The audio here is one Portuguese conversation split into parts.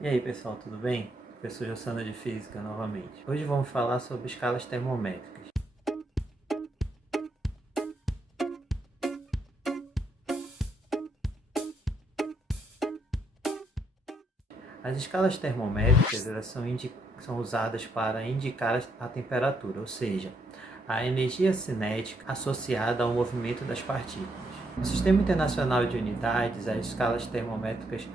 E aí pessoal, tudo bem? Professor Jossana de Física novamente. Hoje vamos falar sobre escalas termométricas. As escalas termométricas são usadas para indicar a temperatura, ou seja, a energia cinética associada ao movimento das partículas. No Sistema Internacional de Unidades, as escalas termométricas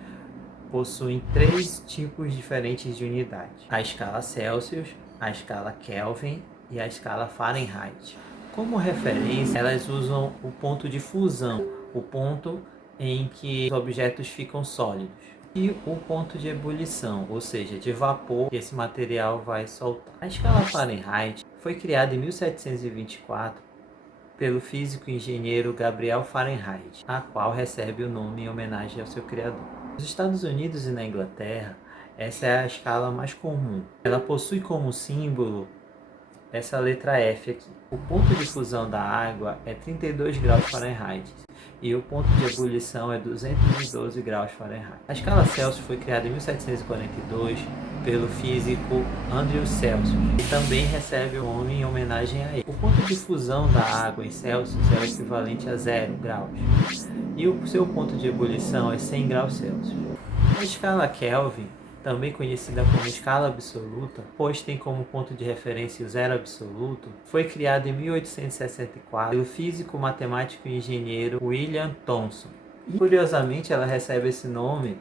possuem três tipos diferentes de unidade: a escala Celsius, a escala Kelvin e a escala Fahrenheit. Como referência, elas usam o ponto de fusão, o ponto em que os objetos ficam sólidos, e o ponto de ebulição, ou seja, de vapor que esse material vai soltar. A escala Fahrenheit foi criada em 1724 pelo físico e engenheiro Gabriel Fahrenheit, a qual recebe o nome em homenagem ao seu criador. Nos Estados Unidos e na Inglaterra, essa é a escala mais comum. Ela possui como símbolo essa letra F aqui. O ponto de fusão da água é 32 graus Fahrenheit e o ponto de ebulição é 212 graus Fahrenheit. A escala Celsius foi criada em 1742 pelo físico Andrew Celsius e também recebe o nome em homenagem a ele. O ponto de fusão da água em Celsius é o equivalente a 0 graus e o seu ponto de ebulição é 100 graus Celsius. A escala Kelvin, também conhecida como escala absoluta, pois tem como ponto de referência o zero absoluto, foi criada em 1864 pelo físico, matemático e engenheiro William Thomson. E, curiosamente, ela recebe esse nome,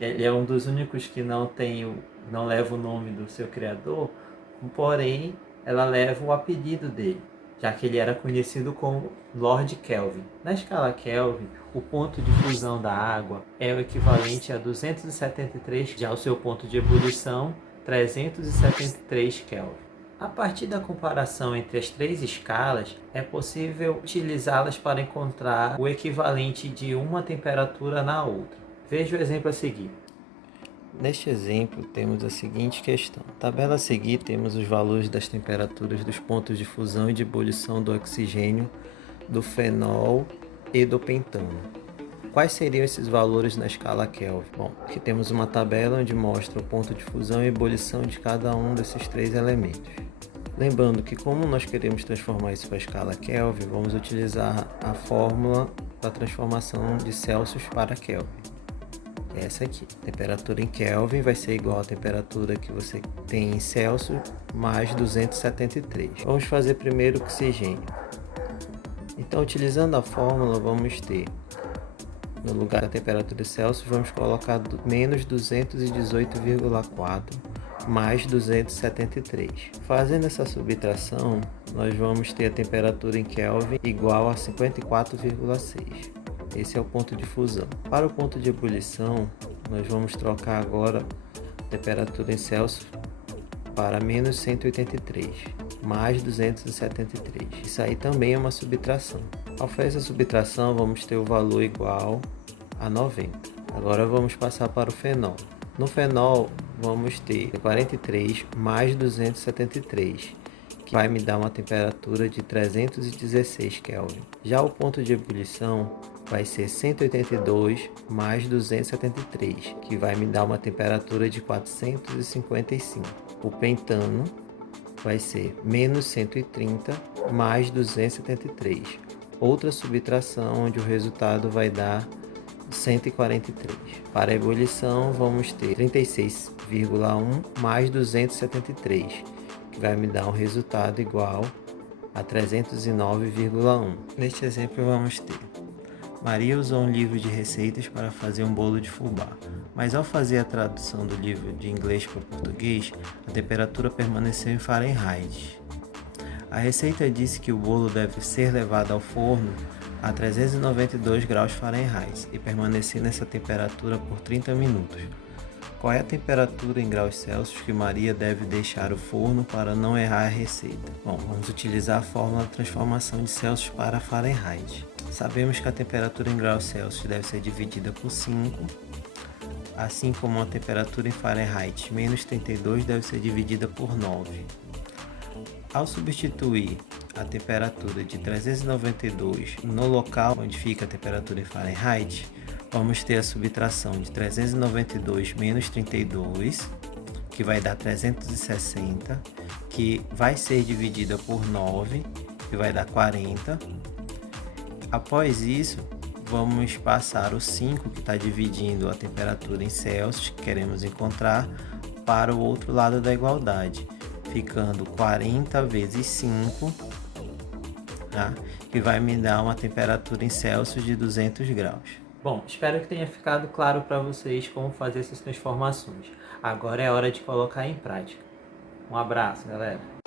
ele é um dos únicos que não leva o nome do seu criador, porém ela leva o apelido dele, já que ele era conhecido como Lord Kelvin. Na escala Kelvin, o ponto de fusão da água é o equivalente a 273, já o seu ponto de ebulição, 373 Kelvin. A partir da comparação entre as três escalas, é possível utilizá-las para encontrar o equivalente de uma temperatura na outra. Veja o exemplo a seguir. Neste exemplo, temos a seguinte questão. Na tabela a seguir, temos os valores das temperaturas dos pontos de fusão e de ebulição do oxigênio, do fenol e do pentano. Quais seriam esses valores na escala Kelvin? Bom, aqui temos uma tabela onde mostra o ponto de fusão e ebulição de cada um desses três elementos. Lembrando que, como nós queremos transformar isso para a escala Kelvin, vamos utilizar a fórmula da transformação de Celsius para Kelvin. Essa aqui, temperatura em Kelvin vai ser igual à temperatura que você tem em Celsius mais 273. Vamos fazer primeiro o oxigênio. Então, utilizando a fórmula, vamos ter, no lugar da temperatura Celsius, vamos colocar menos 218,4 mais 273. Fazendo essa subtração, nós vamos ter a temperatura em Kelvin igual a 54,6. Esse é o ponto de fusão. Para o ponto de ebulição, nós vamos trocar agora a temperatura em Celsius para menos 183, mais 273. Isso aí também é uma subtração. Ao fazer essa subtração, vamos ter o valor igual a 90. Agora vamos passar para o fenol. No fenol, vamos ter 43 mais 273, que vai me dar uma temperatura de 316 Kelvin. Já o ponto de ebulição vai ser 182 mais 273, que vai me dar uma temperatura de 455. O pentano vai ser menos 130 mais 273. Outra subtração onde o resultado vai dar 143. Para a ebulição, vamos ter 36,1 mais 273, que vai me dar um resultado igual a 309,1. Neste exemplo, vamos ter: Maria usou um livro de receitas para fazer um bolo de fubá, mas ao fazer a tradução do livro de inglês para o português, a temperatura permaneceu em Fahrenheit. A receita disse que o bolo deve ser levado ao forno a 392 graus Fahrenheit e permanecer nessa temperatura por 30 minutos. Qual é a temperatura em graus Celsius que Maria deve deixar o forno para não errar a receita? Bom, vamos utilizar a fórmula de transformação de Celsius para Fahrenheit. Sabemos que a temperatura em graus Celsius deve ser dividida por 5, assim como a temperatura em Fahrenheit menos 32 deve ser dividida por 9. Ao substituir a temperatura de 392 no local onde fica a temperatura em Fahrenheit, vamos ter a subtração de 392 menos 32, que vai dar 360, que vai ser dividida por 9, que vai dar 40. Após isso, vamos passar o 5, que está dividindo a temperatura em Celsius, que queremos encontrar, para o outro lado da igualdade, ficando 40 vezes 5, tá? Que vai me dar uma temperatura em Celsius de 200 graus. Bom, espero que tenha ficado claro para vocês como fazer essas transformações. Agora é hora de colocar em prática. Um abraço, galera!